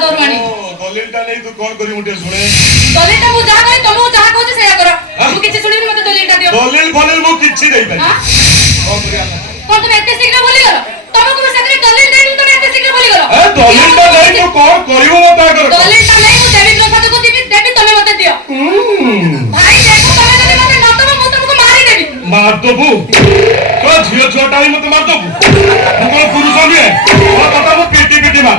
दरमानी दलिलटा नहीं तू कौन करी मुटे सुने दलिलटा मु जा कहि तुम जाहा कहू से करो मु किछि सुनिबि मते दलिलटा दियो दलिल फलिल मु किछि देई पाई कौन करिया कोन तुम एते शीघ्र बोली गलो तुमको मैं सगरे दलिल देई तुम एते शीघ्र बोली गलो ए दलिलटा नहीं तू कौन करिवो मते कर दलिलटा नहीं मु देवी प्रसाद को देवी तुम मते दियो भाई देखो तुम जदी मते न दबो मु तुमको मारी देबी मार दबु तो झियो छोटा ही मते मार दबु मु कोन पुरुष नहीं है और कथा मु पेटी पेटी मार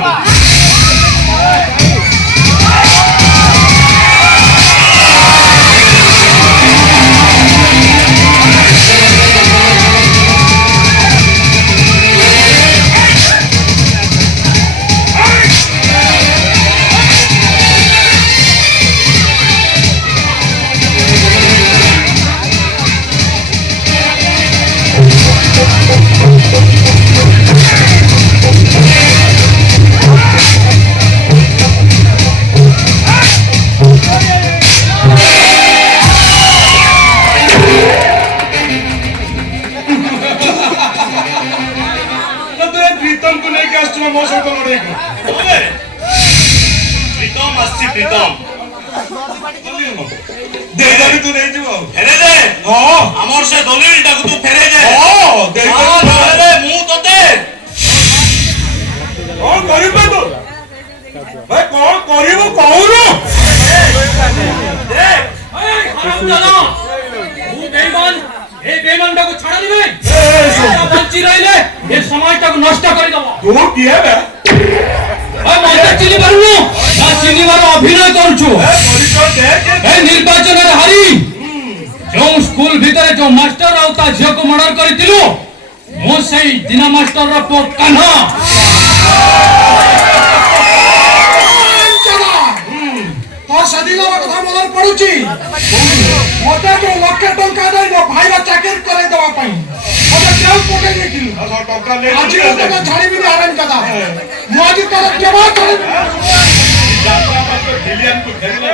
अभिनय निर्वाचन हारी जो स्कूल भितर जो मास्टर आउता झियो को मर्डर करितिलु मो सही दिना मास्टर रो पो कान्हा तो सदिला कथा मन पडुची मोटा तो लक्ष टंका दे मो भाई रा चाकरी करे दवा पई ओबे केउ पके देखिलु टंका ले आज को छाड़ी भी आराम कदा मो आज तर केबा करे जाता तो ढिलियन को घेरला